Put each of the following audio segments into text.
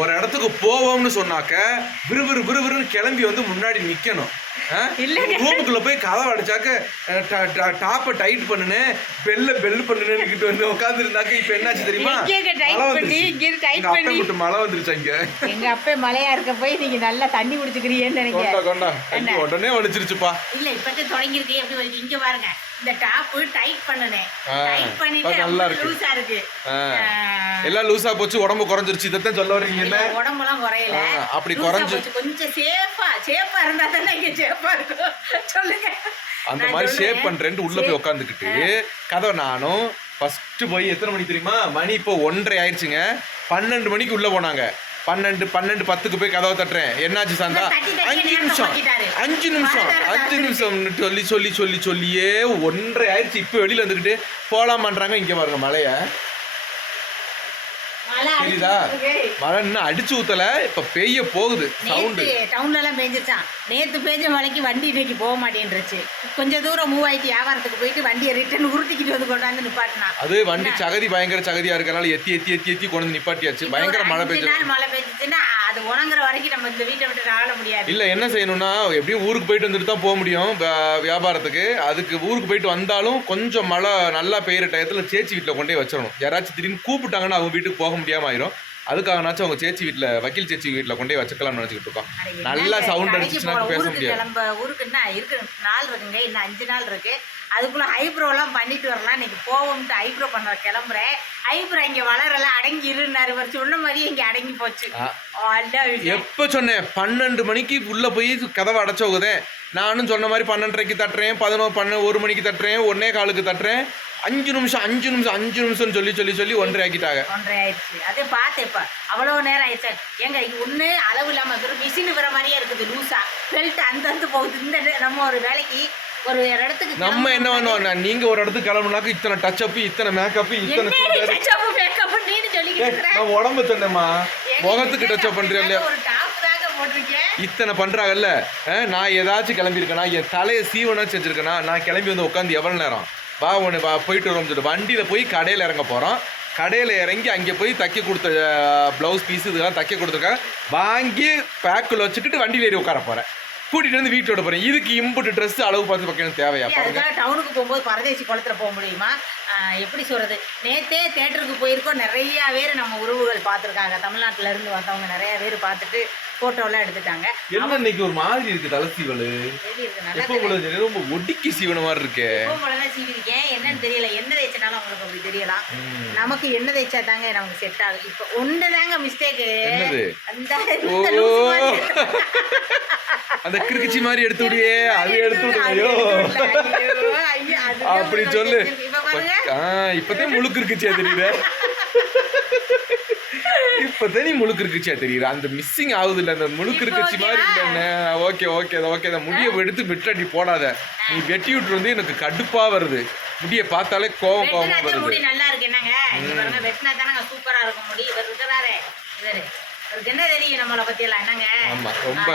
ஒரு இடத்துக்கு போவோம்னு சொன்னாக்க விறுவிறுன்னு கிளம்பி வந்து முன்னாடி நிக்கணும். ரூமுக்குள்ள போய் கதவை அடிச்சாக்க டாப்பை டைட் பண்ணுன்னு பெல்லு பண்ணுன்னு வந்து உட்காந்து இருந்தாக்க இப்ப என்னாச்சு தெரியுமா? மழை வந்துருச்சு. இங்க எங்க அப்பா மழையா இருக்க போய் நீங்க நல்லா தண்ணி குடிச்சுக்கிறீங்கன்னு நினைக்கிறேன். உடனே வலிச்சிருச்சுப்பா. இல்ல இப்பதான் தொடங்கிருக்கு. எப்படி வலிக்கு இங்க பாருங்க. இந்த டாப் டைட் பண்ணனே டைட் பண்ணிட்டு நல்லா இருக்கு. லூசா இருக்கு. எல்லாம் லூசா போச்சு, உடம்பு குறைஞ்சிருச்சு. இதத்தான் சொல்ல வரீங்க. என்ன உடம்பெல்லாம் குறையல, அப்படி குறைஞ்சு கொஞ்சம் சேஃபா இருந்தா தானே இங்க சேஃபா இருக்கும். சொல்லுங்க. அந்த மாதிரி ஷேப் பண்றேன்னு உள்ள போய் உட்காந்துக்கிட்டு கதவை நானும் ஃபர்ஸ்ட் போய் எத்தனை மணிக்கு தெரியுமா? மணி இப்போ 1:30 ஆயிடுச்சுங்க. 12 மணிக்கு உள்ள போனாங்க. 12:10க்கு போய் கதவை தட்டுறேன். என்னாச்சு சாந்தா? 5 நிமிஷம் சொல்லியே 1:30 ஆயிடுச்சு. இப்போ வெளியில வந்துக்கிட்டு போலாம் பண்றாங்க. இங்க பாருங்க மழைய, தெரியுதா? மழை இன்னும் அடிச்சு ஊத்தல, இப்ப பெய்ய போகுது. சவுண்டு டவுன்ல எல்லாம் பெஞ்சிருச்சான். நேத்து பெய்ஞ்ச மழைக்கு வண்டி இன்னைக்கு போக மாட்டேன்ருச்சு. கொஞ்சம் தூரம் மூவ் ஆயிட்டு வியாபாரத்துக்கு போயிட்டு வண்டியை ரிட்டர்ன் உருட்டிக்கிட்டு வந்து கொண்டாந்து நிப்பாட்டினா. அது வண்டி சகதி பயங்கர சகதியா இருக்கனால எத்தி கொண்டு நிப்பாட்டியாச்சு. பயங்கர மழை பெய்ஞ்சு மழை பெய்ஞ்சுச்சுன்னா அது உணங்குற வரைக்கும் நம்ம இந்த வீட்டை விட்டு ஆள முடியாது. இல்ல என்ன செய்யணும்னா, எப்படியும் ஊருக்கு போயிட்டு வந்துட்டு தான் போக முடியும் வியாபாரத்துக்கு. அதுக்கு ஊருக்கு போயிட்டு வந்தாலும் கொஞ்சம் மழை நல்லா பெய்யுற டயத்துல சேச்சி வீட்டுல கொண்டே வச்சிடணும். யாராச்சும் திடீர்னு கூப்பிட்டாங்கன்னா அவங்க வீட்டுக்கு போக முடியாம ஆயிரும். அதுக்காகனாச்சும் அவங்க சேச்சி வீட்டுல, வக்கீல் சேச்சி வீட்டுல கொண்டே வச்சுக்கலாம்னு நினைச்சுக்கிட்டு இருக்கோம். நல்லா சவுண்ட் அடிச்சுன்னா பேச முடியாது. நம்ம ஊருக்கு என்ன இருக்கு, நாள் இருக்குங்க, இன்னும் 5 நாள் இருக்கு. அதுக்குள்ள ஐப்ரோலாம் பண்ணிட்டு வரலாம். இன்னைக்கு போவோம்ட்டு ஐப்ரோ பண்ண கிளம்புறேன். ஐப்ரோ இங்க வளரல, அடங்கி இருந்தாரு. சொன்ன மாதிரியே இங்க அடங்கி போச்சு. எப்ப சொன்னேன்? 12 மணிக்கு உள்ள போய் கதவை அடைச்சோகுதேன். நானும் சொன்ன மாதிரி 12:30க்கு தட்டுறேன், 1 மணிக்கு தட்டுறேன், 1:15க்கு தட்டுறேன். 5 நிமிஷம் சொல்லி 1:30 ஆக்கிட்டாங்க. 1:30 ஆயிடுச்சு. அதே பார்த்தேன். இப்ப அவ்வளவு நேரம் ஆயிடுச்சு. ஏங்க ஒண்ணு அளவு இல்லாம மிஷின் வர மாதிரியே இருக்குது. லூசா பெல்ட் அந்த போகுது. இந்த நம்ம ஒரு வேலைக்கு ஒரு இடத்துக்கு நம்ம என்ன பண்ணுவோம், நீங்க ஒரு இடத்துக்கு கிளம்புனாக்க இத்தனை டச் அப், இத்தனை மேக்கப், இத்தனை நான் உடம்பு சொன்னேம்மா, முகத்துக்கு டச் அப் பண்றேன் இல்லையா? இத்தனை பண்றாங்கல்ல. நான் ஏதாச்சும் கிளம்பியிருக்கேனா, என் தலையை சீவனா செஞ்சிருக்கேனா? நான் கிளம்பி வந்து உட்காந்து எவ்வளவு நேரம் போயிட்டு வரோம்னு சொல்லிட்டு வண்டியில போய் கடையில் இறங்க போறோம். கடையில் இறங்கி அங்கே போய் தைக்க கொடுத்த ப்ளவுஸ் பீஸ் இதெல்லாம் தைக்க கொடுத்துருக்காங்க. வாங்கி பேக்கில் வச்சுக்கிட்டு வண்டியில் ஏறி உட்கார போறேன். கூட்டிட்டு வந்து வீட்டோட போறேன். இதுக்கு இம்புட்டு ட்ரெஸ் அளவு பார்த்து பார்க்கணும் தேவையா? டவுனுக்கு போகும்போது பரதேசி குளத்துல போக முடியுமா? எப்படி சொல்றது, நேத்தே தேட்டருக்கு போயிருக்கோம். நிறைய பேர் நம்ம உறவுகள் பார்த்துருக்காங்க. தமிழ்நாட்டுல இருந்து வந்தவங்க நிறைய பேர் பார்த்துட்டு போட்டோலாம் எடுத்துட்டாங்க. என்ன இன்னைக்கு ஒரு மாதிரி இருக்கு தலை சீவல். ரொம்ப ஒடிக்கி சீவன மாதிரி இருக்கு. சீவிருக்கேன் என்னன்னு தெரியல. என்ன தேய்ச்சனாலும் அவங்களுக்கு அப்படி தெரியலாம். நமக்கு என்ன தேய்ச்சா தாங்க நமக்கு செட் ஆகும். இப்போ ஒண்ணுதாங்க மிஸ்டேக். அந்த கிறுக்குச்சி மாதிரி எடுத்து விடியே, அது எடுத்து விடுமையோ அப்படி சொல்லு. இப்பதான் முழுக்கு இருக்குச்சே தெரியுது. இப்பதான் நீ முழுக்கு இருக்குச்சா தெரியுது. அந்த மிஸ்ஸிங் ஆகுது இல்ல, அந்த முழுக்கு இருக்குச்சி மாதிரி இல்லைன்னு. ஓகே அந்த முடியை எடுத்து வெட்டி போடாத. நீ வெட்டி விட்டு வந்து எனக்கு கடுப்பா வருது. முடிய பார்த்தாலே கோவம் வருது. நல்லா இருக்கு என்னங்க, வெட்டினா தானே சூப்பரா இருக்கும் முடி. இவர் இருக்கிறாரே, என்ன தெரியும் நம்மளை பத்தி எல்லாம் என்னங்க? ஆமா, ரொம்ப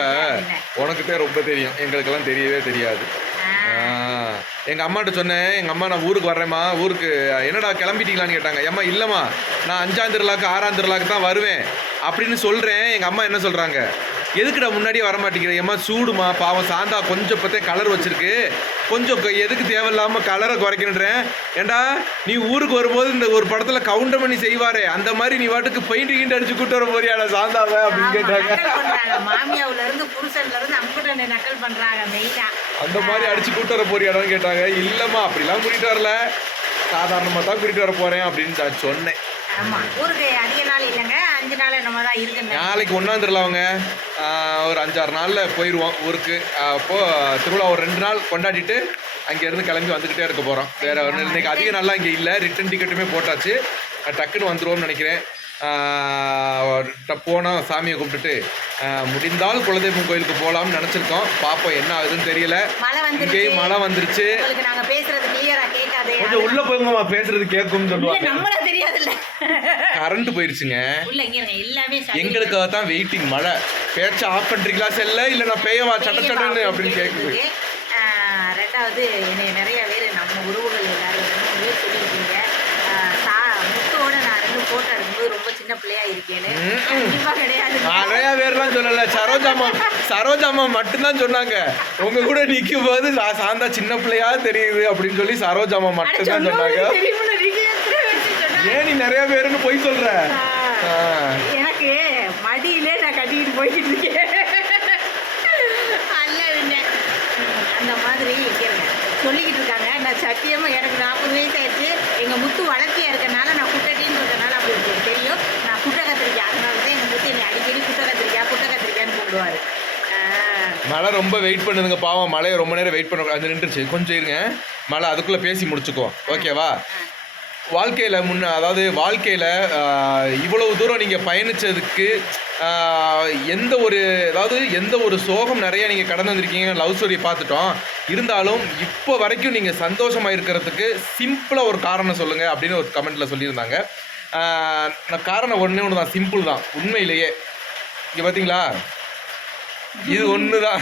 உனக்குதான் ரொம்ப தெரியும், எங்களுக்கெல்லாம் தெரியவே தெரியாது. எங்கள் அம்மாட்ட சொன்னேன், எங்கள் அம்மா நான் ஊருக்கு வர்றேம்மா, ஊருக்கு என்னடா கிளம்பிட்டீங்களான்னு கேட்டாங்க. ஏம்மா இல்லைம்மா, நான் 5ஆம் திருவிழாக்கு 6ஆம் திருவிழாக்கு தான் வருவேன் அப்படின்னு சொல்கிறேன். எங்கள் அம்மா என்ன சொல்கிறாங்க, எதுக்குடா முன்னாடியே வரமாட்டேங்கிறேன்? ஏம்மா சூடுமா, பாவம் சாந்தா கொஞ்சம் இப்போத்தே கலர் வச்சிருக்கு, கொஞ்சம் எதுக்கு தேவையில்லாமல் கலரை குறைக்கணுன்றேன். ஏண்டா நீ ஊருக்கு வரும்போது இந்த ஒரு படத்தில் கவுண்டமணி செய்வாரே அந்த மாதிரி நீ வாட்டுக்கு பெயிண்ட் கீண்டு அடிச்சு கூட்டு வர போறியாடா சாந்தாவை அப்படின்னு கேட்டாங்க. மாமியாவுல இருந்து புருஷன்ல இருந்து அம்புட்டு நக்கல் பண்றாங்க மெயினா. அந்த மாதிரி அடிச்சு கூட்டு வர போறியாடான்னு கேட்டாங்க. இல்லம்மா அப்படிலாம் கூட்டிட்டு வரல, சாதாரணமாக தான் கூட்டிட்டு வர போறேன் அப்படின்னு நான் சொன்னேன். ஆமா, ஊருக்கு அதிக நாள் இல்லைங்க, 5 நாள் நம்ம தான் இருக்கு. நாளைக்கு 1ஆம் திருவிழாவுங்க, ஒரு 5-6 நாளில் போயிடுவோம் ஊருக்கு. அப்போது திருவிழா ஒரு 2 நாள் கொண்டாடிட்டு அங்கேருந்து கிளம்பி வந்துக்கிட்டே இருக்க போகிறோம். வேறு ஒன்று இன்னைக்கு அதிக நாளாக இங்கே இல்லை, ரிட்டன் டிக்கெட்டுமே போட்டாச்சு. டக்குன்னு வந்துடுவோம்னு நினைக்கிறேன். போனோம், சாமியை கும்பிட்டுட்டு முடிந்தால் குலதெய்வம் கோயிலுக்கு போகலாம்னு நினச்சிருக்கோம். பார்ப்போம் என்ன ஆகுதுன்னு தெரியல. இங்கேயும் மழை வந்துருச்சு. கொஞ்சம் உள்ள போங்கம்மா, பேசுறது கேட்கும்னு சொல்லுவாங்க. கரண்ட் போயிருச்சுங்க, எங்களுக்காக தான் வெயிட்டிங். மழை பேச்ச ஆஃப் பண்றீங்களா செல்ல, இல்ல நான் பேயவா சட்டன்னு அப்படின்னு கேட்குது. ரெண்டாவது என்னை நிறைய பேர் நம்ம உறவுகள் எல்லாரும் சொல்லியிருக்கீங்க, முத்தோட நான் 2 போட்டோ எடுக்கும்போது ரொம்ப சின்ன பிள்ளையா இருக்கேன்னு. கண்டிப்பா கிடையாது. சொல்லுங்க. நிறைய பேர்லாம் சொல்லல, சரோஜாமா மட்டும்தான் சொன்னாங்க. உங்க கூட நிக்கும் போது சாந்தா சின்ன பிள்ளையா தெரியுது அப்படின்னு சொல்லி சரோஜாமா அட, மட்டும்தான் சொன்னவங்களுக்கு சொன்னாங்க. தெரியும்ல, நீங்க எத்தனை பேருக்கு சொன்னா? ஏன் நீ நிறைய பேருன்னு போய் சொல்ற? ஆ, எனக்கு மடியிலே நான் கட்டிக்கிட்டு போய்கிட்டு இருக்கேன். அல்ல பின்ன. அந்த மாதிரி கேளுங்க சொல்லிக்கிட்டு இருக்காங்க. நான் சத்தியமா எனக்கு 40 வயசு ஆயிடுச்சு. எங்க முத்து வளர்த்தியா இருக்கனால நான் குட்டட்டின்றதுனால அப்படி எனக்கு தெரியும். நான் குட்டை கத்திரிக்காய், அதனால தான் எங்க முத்து என்னை அடிக்கடி குட்டை கத்திரிக்காய்ன்னு கூப்பிடுவாரு. மழை ரொம்ப வெயிட் பண்ணுதுங்க பாவம். மழையை ரொம்ப நேரம் வெயிட் பண்ண அது நின்றுச்சு. கொஞ்சம் இருங்க, மழை அதுக்குள்ள பேசி முடிச்சுக்குவோம், ஓகேவா? வாழ்க்கையில் அதாவது வாழ்க்கையில் இவ்வளவு தூரம் நீங்கள் பயணித்ததுக்கு எந்த ஒரு சோகம் நிறைய நீங்கள் கடந்து வந்திருக்கீங்க. லவ் ஸ்டோரியை பார்த்துட்டோம். இருந்தாலும் இப்போ வரைக்கும் நீங்கள் சந்தோஷமாக இருக்கிறதுக்கு சிம்பிளாக ஒரு காரணம் சொல்லுங்கள் அப்படின்னு ஒரு கமெண்ட்டில் சொல்லியிருந்தாங்க. காரணம் ஒன்று தான், சிம்பிள் தான் உண்மையிலேயே. இங்கே பார்த்தீங்களா, இது ஒன்று தான்.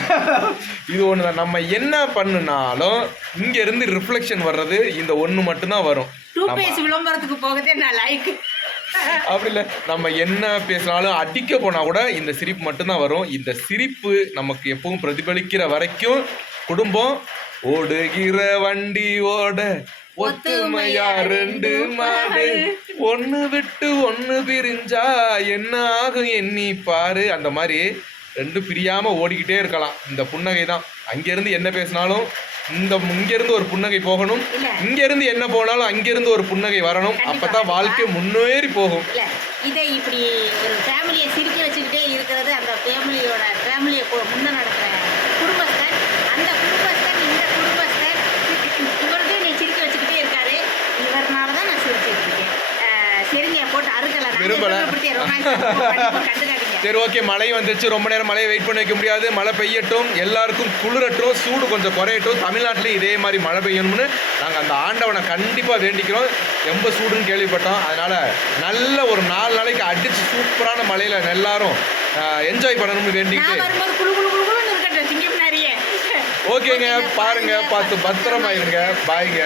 நம்ம என்ன பண்ணுனாலும் இங்கேருந்து ரிஃப்ளெக்ஷன் வர்றது இந்த ஒன்று மட்டும்தான் வரும். விளம்பரத்துக்கு போகதே நான் லைக் அப்படி இல்லை, நம்ம என்ன பேசினாலும் அடிக்க போனால் கூட இந்த சிரிப்பு மட்டும்தான் வரும். இந்த சிரிப்பு நமக்கு எப்பவும் பிரதிபலிக்கிற வரைக்கும் குடும்பம் ஓடுகிற வண்டி ஓட ஒத்துமையா 2 மாடு, ஒன்று விட்டு ஒன்று பிரிஞ்சா என்ன ஆகும் எண்ணி பாரு. அந்த மாதிரி 2 பிரியாம ஓடிக்கிட்டே இருக்கலாம். இந்த புன்னகை தான். அங்கேருந்து என்ன பேசினாலும் இங்கேருந்து ஒரு புன்னகை போகணும், இங்கேருந்து என்ன போனாலும் அங்கேருந்து ஒரு புன்னகை வரணும். அப்பதான் வாழ்க்கை முன்னேறி போகும். இல்ல, இதை இப்படி ஒரு ஃபேமிலியை சிரிக்க வச்சுக்கிட்டே இருக்கிறது அந்த ஃபேமிலியை முன்ன நடக்கிற குடும்பஸ்தன். அந்த குடும்பஸ்தன் இந்த குடும்பஸ்தன் இவருக்கு நீ சிரிக்க வச்சுக்கிட்டே இருக்காரு. இவர்னால தான் நான் சிரிச்சுட்டு இருக்கேன். சரிங்க, போட்டு அறுக்கல கண்டுக்காதீங்க. சரி, ஓகே. மழை வந்துருச்சு. ரொம்ப நேரம் மழையை வெயிட் பண்ண வைக்க முடியாது. மழை பெய்யட்டும், எல்லாருக்கும் குளிரட்டும், சூடு கொஞ்சம் குறையட்டும். தமிழ்நாட்டிலையும் இதே மாதிரி மழை பெய்யணும்னு நாங்கள் அந்த ஆண்டவனை கண்டிப்பாக வேண்டிக்கிறோம். ரொம்ப சூடுன்னு கேள்விப்பட்டோம். அதனால் நல்ல ஒரு 4 நாளைக்கு அடித்து சூப்பரான மழையில் எல்லாரும் என்ஜாய் பண்ணணும்னு வேண்டிக்கிட்டு ஓகேங்க. பாருங்க, பார்த்து பத்திரமா இருங்க. பாய்ங்க.